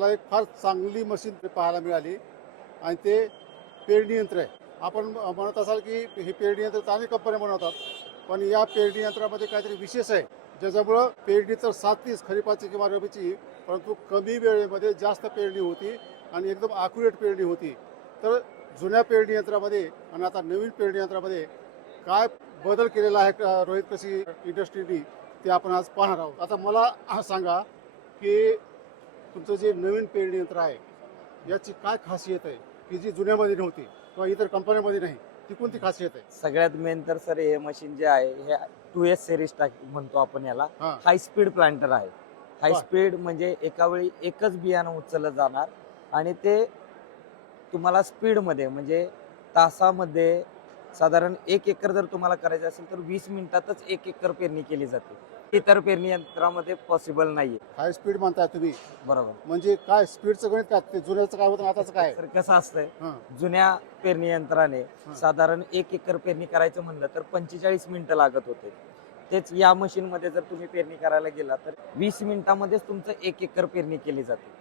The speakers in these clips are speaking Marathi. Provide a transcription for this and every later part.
मला एक फार चांगली मशीन पाहायला मिळाली. आणि ते पेरणी यंत्र आहे. आपण म्हणत असाल की हे पेरणी यंत्र चांगली कंपन्या बनवतात. पण या पेरणी यंत्रामध्ये काहीतरी विशेष आहे. ज्याच्यामुळं पेरणी तर साधतीच खरीपाची किंवा रबीची परंतु कमी वेळेमध्ये जास्त पेरणी होती आणि एकदम अॅक्युरेट पेरणी होती. तर जुन्या पेरणी यंत्रामध्ये आणि आता नवीन पेरणी यंत्रामध्ये काय बदल केलेला आहे रोहित कृषी इंडस्ट्रीनी ते आपण आज पाहणार आहोत. आता मला हा सांगा की तुमचं जे नवीन पेरणी यंत्र आहे याची काय खासियत आहे? की जी जुन्यामध्ये नव्हती किंवा इतर कंपन्यांमध्ये नाही ती कोणती खासियत आहे? सगळ्यात मेन तर सर हे मशीन जे आहे हे टू एस सिरीज टाक म्हणतो आपण याला. हा. हाय स्पीड प्लांटर आहे. हाय बर. स्पीड म्हणजे एका वेळी एकच बियाणं उचललं जाणार आणि ते तुम्हाला स्पीडमध्ये म्हणजे तासामध्ये साधारण एक एकर जर तुम्हाला करायचं असेल तर वीस मिनिटातच एक एकर पेरणी केली जाते. इतर पेरणी यंत्रामध्ये पॉसिबल नाहीये. हाय स्पीड म्हणताय तुम्ही. बरोबर. म्हणजे काय स्पीडचं गणित काय? ते जुन्याचं काय होतं आताचं काय? तर कसं असतंय हां. जुन्या पेरणी यंत्राने. साधारण एक एकर पेरणी करायचं म्हणलं तर पंचेचाळीस मिनिटं लागत होते. तेच या मशीन मध्ये जर तुम्ही पेरणी करायला गेला तर वीस मिनिटामध्येच तुमचं एक एकर पेरणी केली जाते.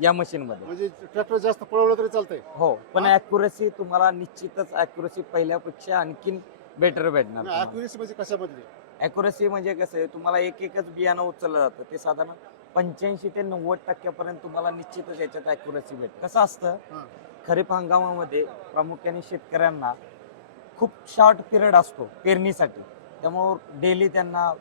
या मशीन मध्ये म्हणजे ट्रॅक्टर जास्त पळवलं तरी चालतंय. हो पण. अॅक्युरेसी तुम्हाला निश्चितच अॅक्युरेसी पहिल्यापेक्षा आणखीन बेटर भेटणार अॅक्युरेसी म्हणजे कशामधली? अॅक्युरेसी म्हणजे कसं आहे तुम्हाला एक एकच बियाणं उचललं जातं. ते साधारण पंच्याऐंशी ते नव्वद टक्क्यापर्यंत तुम्हाला निश्चितच याच्यात अॅक्युरेसी भेटते. कसं असतं हां. खरीप हंगामामध्ये प्रामुख्याने शेतकऱ्यांना खूप शॉर्ट पिरियड असतो पेरणीसाठी. त्यामुळं डेली त्यांना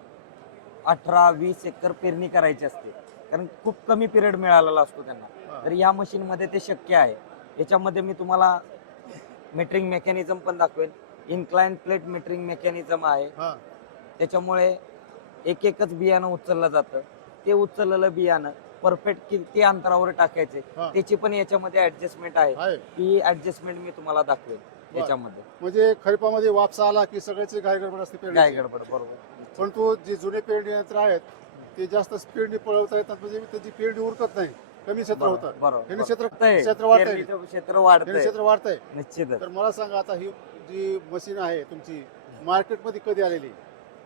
अठरा वीस एकर पेरणी करायची असते. कारण खूप कमी पिरियड मिळालेला असतो त्यांना. तर या मशीनमध्ये ते शक्य आहे. याच्यामध्ये मी तुम्हाला मेट्रिंग मेकॅनिझम पण दाखवेन. इन्क्लाइन प्लेट मेट्रिंग मेकॅनिझम आहे. त्याच्यामुळे एक एकच बियाणं उचललं जातं. ते उचललेलं बियाणं परफेक्ट किती अंतरावर टाकायचे त्याची पण याच्यामध्ये ऍडजस्टमेंट आहे. ही ऍडजस्टमेंट मी तुम्हाला दाखवेन बर. याच्यामध्ये. म्हणजे खरीपामध्ये वापसा आला की सगळ्याची घाई गडबड असते पेरणी गडबड बरोबर. परंतु जे जुने पेरणी यंत्र आहेत ते जास्त स्पीडने पळवता येतात म्हणजे त्याची पेरणी उरकत नाही. कमी क्षेत्र होतं. हे बरोबर. क्षेत्र. क्षेत्र वाढतंय. पेरणीचं क्षेत्र हे वाढतंय क्षेत्र वाढतंय. निश्चितच. तर मला सांगा आता ही जी मशीन आहे तुमची मार्केटमध्ये कधी आलेली?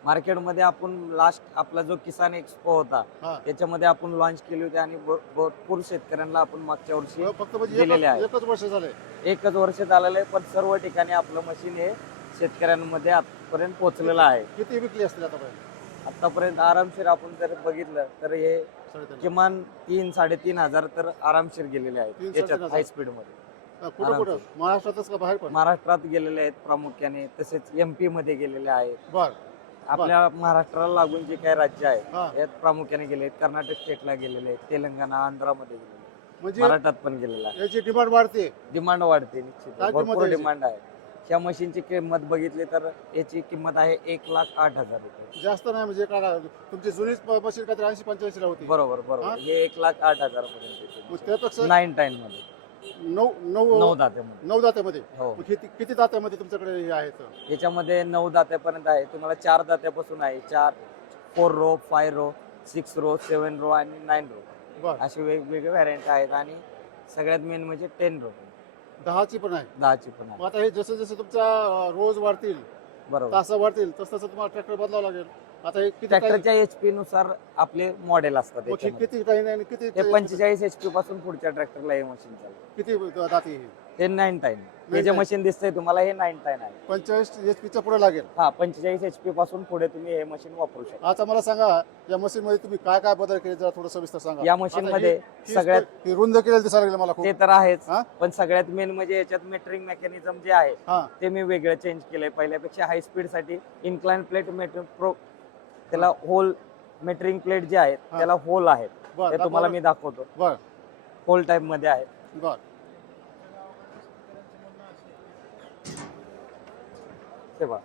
मार्केटमध्ये आपण लास्ट आपला जो किसान एक्सपो होता हा. त्याच्यामध्ये आपण लॉन्च केली होती आणि भर- भरपूर शेतकऱ्यांना आपण मागच्या वर्षी फक्त म्हणजे दिलेले एकच आहे. एकच वर्ष झालंय. एकच वर्ष झालेलं आहे पण सर्व ठिकाणी आपलं मशीन हे शेतकऱ्यांमध्ये आतापर्यंत पोहोचलेलं आहे. किती विकली असतील आतापर्यंत? आतापर्यंत आरामशीर आपण जर बघितलं तर हे किमान तीन साडेतीन हजार तर आरामशीर गेलेले आहेत याच्यात. हाय स्पीडमध्ये. कुठं कुठं? महाराष्ट्रातच का बाहेर पण? महाराष्ट्रात गेलेले आहेत प्रामुख्याने तसेच एमपी मध्ये गेलेले आहेत. बर. आपल्या महाराष्ट्राला लागून जे काही राज्य आहे हा. यात प्रामुख्याने गेले आहेत. कर्नाटक स्टेटला गेलेले आहेत तेलंगणा आंध्रामध्ये गेलेले आहेत. म्हणजे मराठात पण गेलेला आहे याची डिमांड वाढते. डिमांड वाढते निश्चित भरपूर याची? डिमांड आहे. ह्या मशीनची किंमत बघितली तर याची किंमत आहे एक लाख आठ हजार रुपये. जास्त नाही म्हणजे काय तुमची जुनीच मशीन काहीतरी ऐंशी पंच्याऐंशी होती. बरोबर? बरोबर. हे? एक लाख आठ हजार मग पर्यंत त्यापेक्षा नाईन टाईन मध्ये. नऊ नऊ नऊ दात्यामध्ये. नऊ दात्यामध्ये? हो. किती किती दात्यामध्ये तुमच्याकडे हे आहेत याच्यामध्ये नऊ दात्यापर्यंत आहे. तुम्हाला चार दात्यापासून आहे. चार four row five row six row seven row आणि नाईन रो. बर. असे वेगवेगळे व्हॅरियंट आहेत आणि सगळ्यात मेन म्हणजे टेन रो. दहाची पण आहे. दहाची पण मग आहे आता हे जसं जसं तुमच्या अं, रोज वाढतील बरोबर. तास वाढतील तसं तसं तुम्हाला ट्रॅक्टर बदलावं लागेल. आता हे किती टाईम ट्रॅक्टरच्या एचपी नुसार आपले मॉडेल असतात मग हे याच्यामध्ये. किती टाईम आणि किती हे पंचेचाळीस एचपी पासून पुढच्या ट्रॅक्टरला हे मशीन चालतं किती दाती हे? हे नाईन टाईन हे जे. मशीन दिसतंय तुम्हाला हे नाईन टाईन आहे. पंचेचाळीस एच पीच्या पुढे लागेल. हा पंचेचाळीस एचपी पासून पुढे तुम्ही हे मशीन वापरू शकता. आता मला सांगा या मशीन मध्ये तुम्ही काय काय बदल केले जरा थोडं सविस्तर सांगा. या मशीन आता मध्ये ही- ही सगळ्यात स्प- ही रुंद केलेलं दिसायला लागलं मला खूप. ते तर आहेच हा? पण सगळ्यात मेन म्हणजे याच्यात मेट्रिंग मेकॅनिझम जे आहे हा. ते मी वेगळं चेंज केलंय. पहिल्यापेक्षा हाय स्पीडसाठी इन्क्लाइन प्लेट मेट्रिंग प्रो त्याला होल मेट्रिंग प्लेट जे आहेत हा. त्याला होल आहेत. बर ते तुम्हाला मी दाखवतो. बर. होल टाईपमध्ये आहेत बर. ते बघा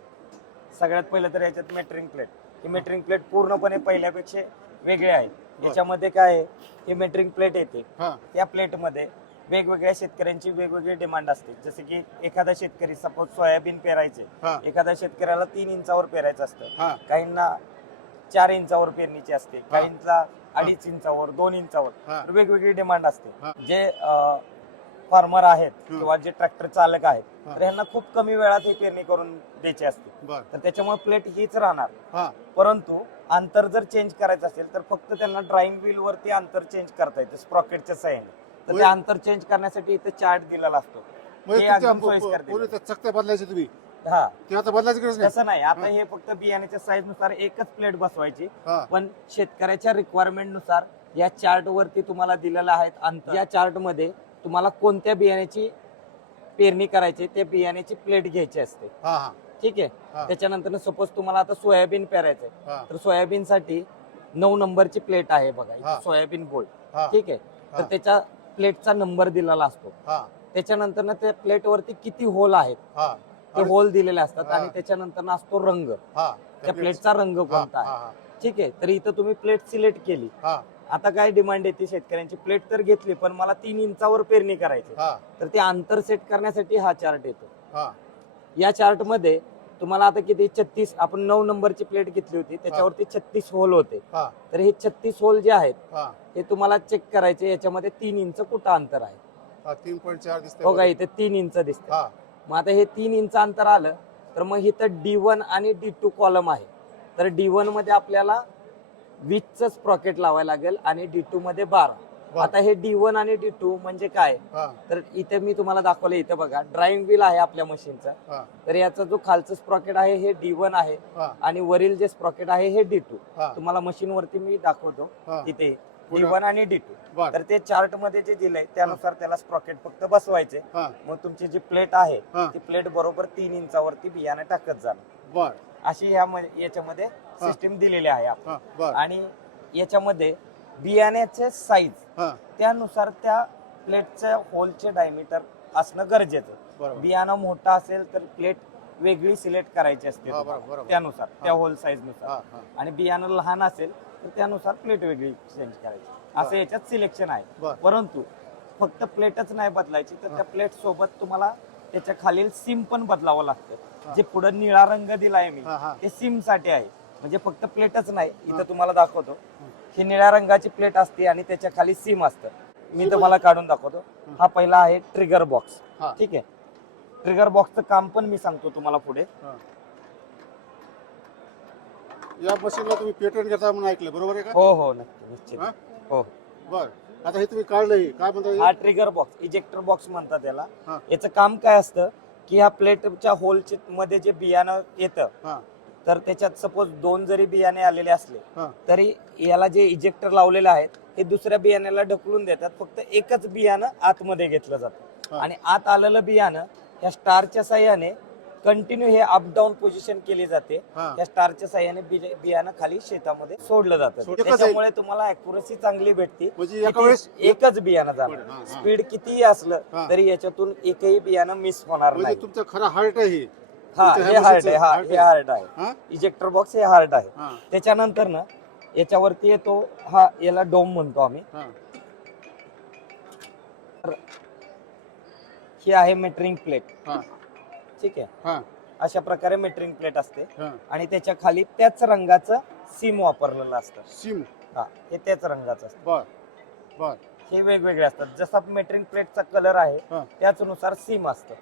सगळ्यात पहिलं तर याच्यात मेट्रिंग प्लेट ही मेट्रिंग प्लेट पूर्णपणे पहिल्यापेक्षा वेगळी आहे. याच्यामध्ये काय आहे? ही मेट्रिंग प्लेट येते. हा. त्या प्लेटमध्ये वेगवेगळ्या शेतकऱ्यांची वेगवेगळी डिमांड असते. जसे की एखादा शेतकरी सपोज सोयाबीन पेरायचे. हा. एखाद्या शेतकऱ्याला तीन इंचावर पेरायचं असतं. हा. काहींना चार इंचावर पेरणीची असते. काहींचा अडीच इंचावर दोन इंचावर. हा. तर वेगवेगळी डिमांड असते. हा. जे अं, फार्मर आहेत. किंवा जे ट्रॅक्टर चालक आहेत. तर ह्यांना खूप कमी वेळात ही पेरणी करून द्यायची असते. तर त्याच्यामुळे प्लेट हीच राहणार. हा. परंतु अंतर जर चेंज करायचं असेल तर फक्त त्यांना ड्राईंग व्हील वरती अंतर चेंज करता येतं स्प्रॉकेटच्या सहाय्याने. तर ते. अंतर चेंज करण्यासाठी इथे चार्ट दिलेला असतो. चकत्या बदलायचे तुम्ही? हा. बदलायची तसं नाही. आता हा. फक्त बियाण्याच्या साईजनुसार एकच प्लेट बसवायची. पण शेतकऱ्याच्या रिक्वायरमेंटनुसार या चार्ट वरती तुम्हाला दिलेला आहेत या चार्टमध्ये तुम्हाला कोणत्या बियाण्याची पेरणी करायची त्या बियाण्याची प्लेट घ्यायची असते. हा हा. ठीक आहे? हा. त्याच्यानंतर सपोज तुम्हाला आता सोयाबीन पेरायचंय हा. तर सोयाबीन साठी नऊ नंबरची प्लेट आहे बघा इथे हा. सोयाबीन गोल्ड हा. ठीक आहे? तर हा. त्याच्या प्लेटचा नंबर दिलेला असतो. हा. त्याच्यानंतर ना त्या प्लेट वरती किती होल आहेत? हा. ते आणि- होल दिलेले असतात हा. आणि त्याच्यानंतर असतो रंग. हा. त्या प्लेटचा रंग हा कोणता आहे? हा. ठीक आहे? तर इथं तुम्ही प्लेट सिलेक्ट केली. हा. आता काय डिमांड येते शेतकऱ्यांची? प्लेट तर घेतली पण मला तीन इंचावर पेरणी करायची. हा. तर ते अंतर सेट करण्यासाठी हा चार्ट येतो. हा. या चार्टमध्ये तुम्हाला आता किती? छत्तीस. आपण नऊ नंबरची प्लेट घेतली होती. त्याच्यावरती छत्तीस होल होते. हा. तर हे छत्तीस होल जे आहेत हा. हे तुम्हाला चेक करायचे. याच्यामध्ये तीन इंच कुठं अंतर आहे? हा तीन पॉईंट चार दिसते हो का इथे तीन इंच दिसते हा. मग आता हे तीन इंच अंतर आलं तर मग इथं डी वन आणि डी टू कॉलम आहे. तर डी वनमध्ये आपल्याला वीसच प्रॉकेट लावायला लागेल आणि डी टू मध्ये बारा. आता हे डी वन आणि डी टू म्हणजे काय? तर इथे मी तुम्हाला दाखवलं इथे बघा ड्राईंग व्हील आहे आपल्या मशीनचा. तर याचा जो खालचं स्प्रॉकेट आहे हे डी वन आहे. आणि वरील जे स्प्रॉकेट आहे हे डी टू तुम्हाला मशीन वरती मी दाखवतो तिथे डी. वन आणि डी टू तर ते चार्टमध्ये जे दिलंय त्यानुसार त्याला स्प्रॉकेट फक्त बसवायचे. मग तुमची जी प्लेट आहे ती प्लेट बरोबर तीन इंचावरती बियाणं टाकत जाणार. अशी याच्यामध्ये सिस्टीम दिलेली आहे आपण हा बर आणि याच्यामध्ये बियाण्याचे साईज हा त्यानुसार त्या प्लेटच्या होलचे डायमीटर असणं गरजेचं आहे. बरोबर बियाणं मोठा असेल तर प्लेट वेगळी सिलेक्ट करायची असते हा, तुम्हाला. बरोबर, बरोबर. त्यानुसार त्या. होल साईजनुसार हा हा आणि बियाणं लहान असेल तर त्यानुसार प्लेट वेगळी चेंज करायची असं. याच्यात सिलेक्शन आहे बर परंतु फक्त प्लेटच नाही बदलायची तर. त्या प्लेट सोबत तुम्हाला त्याच्या खालील सिम पण बदलावं लागतं. जे पुढे निळा रंग दिलाय मी हा हा ते सिमसाठी आहे म्हणजे फक्त प्लेटच नाही. इथं तुम्हाला दाखवतो. ही निळ्या रंगाची प्लेट असते आणि त्याच्याखाली सिम असतं. मी तुम्हाला काढून दाखवतो. हा पहिला आहे ट्रिगर बॉक्स. ठीक आहे? ट्रिगर बॉक्सचं काम पण मी सांगतो तुम्हाला पुढे. या मशीनला तुम्ही पेटंट घेता म्हणून ऐकलं बरोबर आहे का? हो हो नक्की निश्चित. हा? हो. बर. आता हे तुम्ही काढलं हे काय म्हणता हा? हे? ट्रिगर बॉक्स इजेक्टर बॉक्स म्हणतात त्याला हा. याचं काम काय असतं की ह्या प्लेटच्या होलमध्ये जे बियाणं येतं हा. तर त्याच्यात सपोज दोन जरी बियाणे आलेले असले तरी याला जे इजेक्टर लावलेले आहेत हे दुसऱ्या बियाण्याला ढकलून देतात. फक्त एकच बियाणं आतमध्ये घेतलं जातं. आणि आत आलेलं बियाणं या स्टारच्या साह्याने कंटिन्यू हे अप डाऊन पोझिशन केली जाते. हा. या स्टारच्या साह्याने बियाणं खाली शेतामध्ये सोडलं जातं. त्याच्यामुळे तुम्हाला अॅक्युरेसी चांगली भेटते. म्हणजे एकच बियाणं जाणार. स्पीड कितीही असलं. तरी याच्यातून एकही बियाणं मिस होणार म्हणजे नाही. तुमचं खरं हार्ट आहे. हे हा हे आहे हा हे हा? इजेक्टर बॉक्स हे हार्ड आहे. त्याच्यानंतर ना याच्यावरती येतो हा याला डोम म्हणतो आम्ही. हा. ही आहे मेटरिंग प्लेट ठीक आहे? हा. अशा प्रकारे मेटरिंग प्लेट असते. आणि त्याच्याखाली त्याच रंगाचं सीम वापरलेलं असतं. सिम हा हे त्याच रंगाचं असतं. हे वेगवेगळे असतात. जसा मेटरिंग प्लेटचा कलर आहे हा. त्याच नुसार सीम असतं.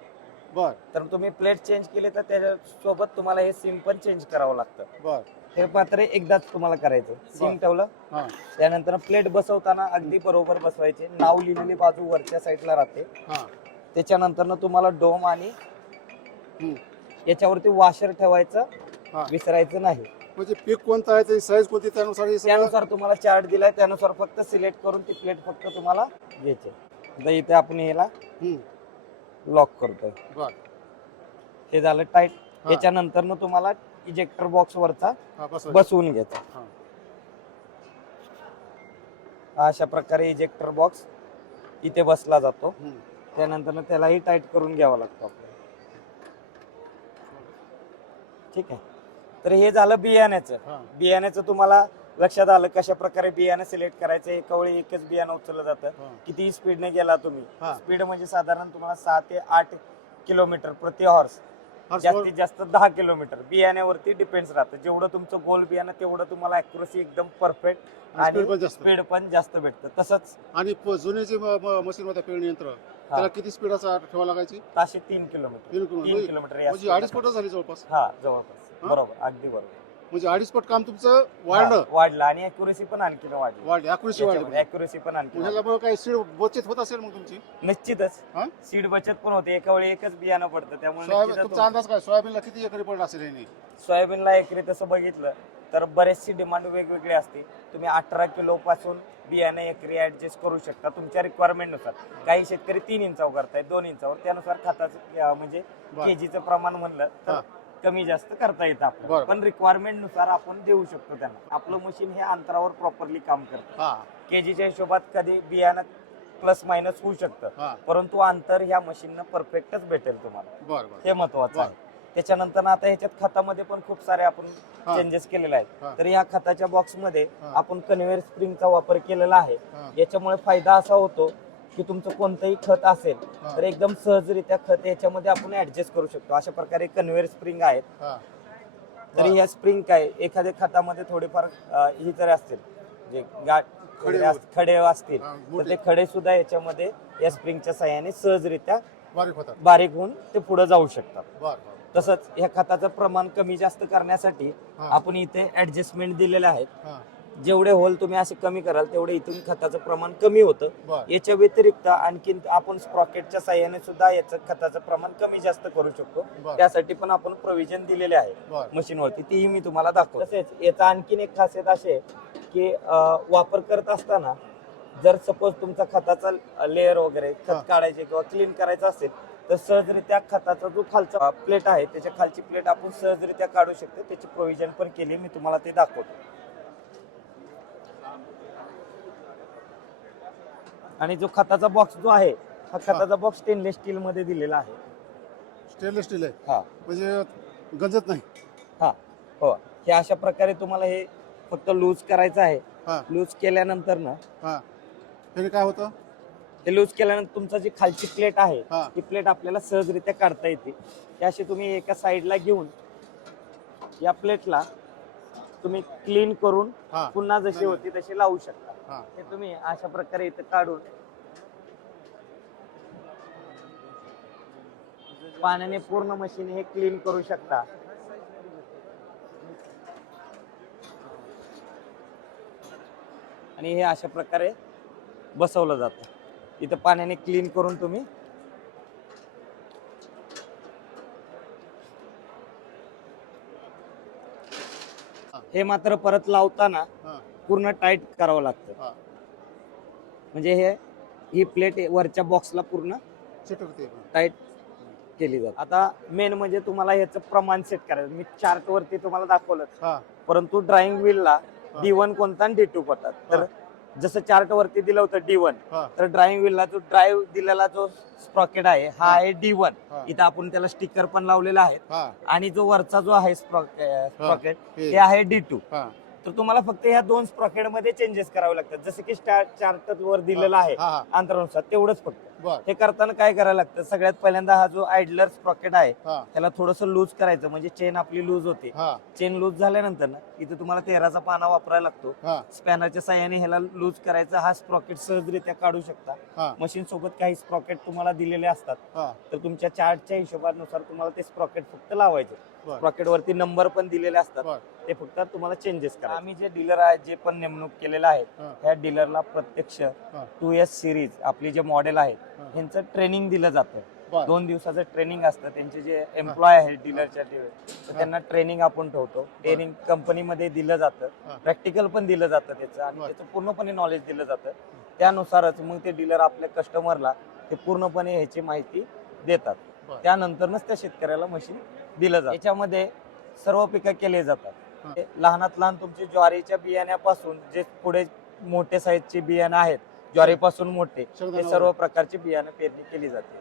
बर. तर तुम्ही प्लेट चेंज केली तर त्याच्यासोबत तुम्हाला हे सीम पण चेंज करावं लागतं. बर. हे मात्र एकदाच तुम्हाला करायचं. सीम. ठेवलं. हा. त्यानंतर प्लेट बसवताना अगदी बरोबर बसवायचे. नाव लिहिलेली बाजू वरच्या साईडला राहते. हा. त्याच्यानंतर तुम्हाला डोम आणि हम्म. याच्यावरती वॉशर ठेवायचं. हा. विसरायचं नाही. म्हणजे पीक कोणतं आहे त्याची साईज कोणती त्यानुसार हे सगळं त्यानुसार तुम्हाला चार्ट दिलाय. त्यानुसार फक्त सिलेक्ट करून ती प्लेट फक्त तुम्हाला घ्यायची इथे आपण याला हम्म. लॉक करतोय. बर. हे झालं टाईट. हा. याच्यानंतर तुम्हाला इजेक्टर बॉक्स वरचा हा बस बसवून घ्यायचा. हा. अशा प्रकारे इजेक्टर बॉक्स इथे बसला जातो. हम्म. त्यानंतर त्यालाही टाईट करून घ्यावा लागतो आपल्याला. ठीक आहे. तर हे झालं बियाण्याचं. हा. बियाण्याचं तुम्हाला लक्षात आलं कशा प्रकारे बियाणं सिलेक्ट करायचं? एका वेळी एकच बियाणं उचललं जातं. हा. किती स्पीडने गेला तुम्ही? हा. स्पीड म्हणजे साधारण तुम्हाला सहा ते आठ किलोमीटर प्रति हॉर्स हा, जास्तीत जास्त दहा किलोमीटर. बियाण्यावरती डिपेंड्स राहतं. जेवढं तुमचं गोल बियाणं तेवढं तुम्हाला अॅक्युरेसी एकदम परफेक्ट आणि पण जास्त. स्पीड पण जास्त भेटतं. तसंच आणि प- जुने जे मशीन होत्या पेरणी यंत्र त्याला किती स्पीडाचा ठेवा लागायची? ताशे तीन किलोमीटर. तीन किलोमीटर. तीन म्हणजे- किलोमीटर या म्हणजे अडीच पट झाली जवळपास. हा जवळपास. हा? बरोबर. अगदी बरोबर. म्हणजे अडीच पट काम तुमचं वाढलं. वाढलं आणि अॅक्युरेसी पण आणखी वाढली. वाढली वाढली. अॅक्युरेसी पण आणखी. ह्याच्यामुळे काही सीड बचत होत असेल मग तुमची? निश्चितच. हा? सीड बचत पण होते. एका वेळी एकच बियाणं पडतं. त्यामुळे सोयाबीन निश्चितच तुमचा अंदाज काय? सोयाबीनला किती एकरी पडला असेल यांनी? सोयाबीनला एकरी तसं बघितलं तर बरेचशी डिमांड वेगवेगळी असते. तुम्ही अठरा किलो पासून बियाणं एकरी ऍडजस्ट करू शकता तुमच्या रिक्वायरमेंटनुसार. काही शेतकरी तीन इंचावर करतायत दोन इंचावर. त्यानुसार खताचं अं, म्हणजे बरं. केजीचं प्रमाण म्हणलं हा. कमी जास्त करता येतं आपल्याला. बरं. पण रिक्वायरमेंटनुसार आपण देऊ शकतो त्यांना. आपलं मशीन हे अंतरावर प्रॉपरली काम करतं. हा. केजीच्या हिशोबात कधी बियाणं प्लस मायनस होऊ शकतं. हा. परंतु अंतर ह्या मशीननं परफेक्टच भेटेल तुम्हाला. बरं बरं. हे महत्वाचं. आहे. त्याच्यानंतर आता ह्याच्यात खतामध्ये पण खूप सारे आपण हा. चेंजेस केलेले आहेत. तर या खताच्या बॉक्समध्ये हा. आपण कन्व्हेअर स्प्रिंगचा वापर केलेला आहे. हा. याच्यामुळे फायदा असा होतो की तुमचं कोणतंही खत असेल. तर एकदम सहजरित्या खत याच्यामध्ये आपण ऍडजस्ट करू शकतो. अशा प्रकारे कन्व्हेअर स्प्रिंग आहेत. तरी ह्या स्प्रिंग काय एखाद्या खतामध्ये थोडेफार अं, ही जरी असतील जे गाठ खडे वगैरे अस- खडे असतील हा, तर मोठे. ते खडे सुद्धा याच्यामध्ये या स्प्रिंगच्या सहाय्याने सहजरित्या बारीक होतात. बारीक होऊन ते पुढे जाऊ शकतात. बरं बरं. तसंच ह्या खताचं प्रमाण कमी जास्त करण्यासाठी हा. आपण इथे ऍडजस्टमेंट दिलेले आहेत हा. जेवढे होल तुम्ही असे कमी कराल तेवढे इथून खताचं प्रमाण कमी होतं. बरं. याच्या व्यतिरिक्त आणखीन आपण स्प्रॉकेटच्या साह्याने सुद्धा याचं खताचं प्रमाण कमी जास्त करू शकतो. बरं. त्यासाठी पण आपण प्रोव्हिजन दिलेले आहे बरं. मशीनवरती. तीही मी तुम्हाला दाखवतो. तसेच याचा आणखीन एक खासियत असे आहे की अं, वापर करत असताना जर सपोज तुमचा खताचा लेअर वगैरे हा. खत काढायचे किंवा क्लीन करायचं असेल तर सहजरित्या खताचा जो खालचा प्लेट आहे त्याच्या खालची प्लेट आपण सहजरित्या काढू शकतो. त्याची प्रोव्हिजन पण केली मी तुम्हाला ते दाखवतो. आणि जो खताचा बॉक्स जो आहे हा खताचा बॉक्स स्टेनलेस स्टील मध्ये दिलेला आहे. स्टेनलेस स्टील आहे. हा. म्हणजे गंजत नाही. हा. हो. हे अशा प्रकारे तुम्हाला हे फक्त लूज करायचं आहे. हा. लूज केल्यानंतर ना हा. त्याने काय होतं? ते लूज केल्यानंतर तुमचा जी खालची प्लेट आहे हा. ती प्लेट आपल्याला सहजरित्या काढता येते. ती अशी तुम्ही एका साईडला घेऊन या प्लेटला तुम्ही क्लीन करून हा. पुन्हा जशी होती तशी लावू शकता. हा. हे तुम्ही अशा प्रकारे इथं काढून पाण्याने पूर्ण मशीन हे क्लीन करू शकता. आणि हे अशा प्रकारे बसवलं जातं. इथं पाण्याने क्लीन करून तुम्ही हे मात्र परत लावताना हा. पूर्ण टाईट करावं लागतं. हा. म्हणजे हे ही प्लेट वरच्या बॉक्सला पूर्ण टाईट केली जाते. आता मेन म्हणजे तुम्हाला ह्याचं प्रमाण सेट करायचं. मी चार्ट वरती तुम्हाला दाखवलं परंतु ड्रॉइंग व्हीलला. डी वन कोणता आणि डी टू पडतात तर जसं चार्ट वरती दिलं होतं डी वन तर ड्रॉइंग व्हीलला जो ड्राईव्ह दिलेला जो स्प्रॉकेट आहे हा. आहे डी वन इथं आपण त्याला स्टिकर पण लावलेला आहे आणि जो वरचा जो आहे स्प्रॉकेट हे. ते आहे डी टू तर तुम्हाला फक्त ह्या दोन स्प्रॉकेटमध्ये चेंजेस करावे लागतात. जसं की चार्ट वर दिलेला आहे. अंतरानुसार. तेवढंच फक्त. बर. हे करताना काय करायला लागतं? सगळ्यात पहिल्यांदा हा जो आयडलर स्प्रॉकेट आहे हा. त्याला थोडस लूज करायचं. म्हणजे चेन आपली लूज होते. हा. चेन लूज झाल्यानंतर ना इथे तुम्हाला तेराचा पाना वापरायला लागतो. हा. स्पॅनरच्या साह्याने ह्याला लूज करायचा. हा स्प्रॉकेट सहजरित्या काढू शकता. हा. मशीन सोबत काही स्प्रॉकेट तुम्हाला दिलेले असतात. हा. तर तुमच्या चार्टच्या हिशोबानुसार तुम्हाला ते स्प्रॉकेट फक्त लावायचे. बर. स्प्रॉकेट वरती नंबर पण दिलेले असतात. ते फक्त तुम्हाला चेंजेस करा आम्ही जे डीलर आहेत जे पण नेमणूक केलेलं आहे हा. ह्या डीलरला प्रत्यक्ष टू एस सिरीज आपली जे मॉडेल आहेत ह्यांचं ट्रेनिंग दिलं जातं. दोन दिवसाचं ट्रेनिंग असतं. त्यांचे जे एम्प्लॉय आहेत डीलरच्या तर त्यांना ट्रेनिंग आपण ठेवतो. ट्रेनिंग कंपनीमध्ये दिलं जातं. प्रॅक्टिकल पण दिलं जातं त्याचं आणि. त्याचं पूर्णपणे नॉलेज दिलं जातं. त्यानुसारच मग ते डीलर आपल्या कस्टमरला ते पूर्णपणे ह्याची माहिती देतात. त्यानंतरच त्या शेतकऱ्याला मशीन दिलं जातं. याच्यामध्ये सर्व पिकं केले जातात. ते लहानात लहान तुमचे ज्वारीच्या बियाण्यापासून जे पुढे मोठे साईजचे बियाणं आहेत ज्वारीपासून मोठे. हे सर्व प्रकारची बियाणं पेरणी केली जाते.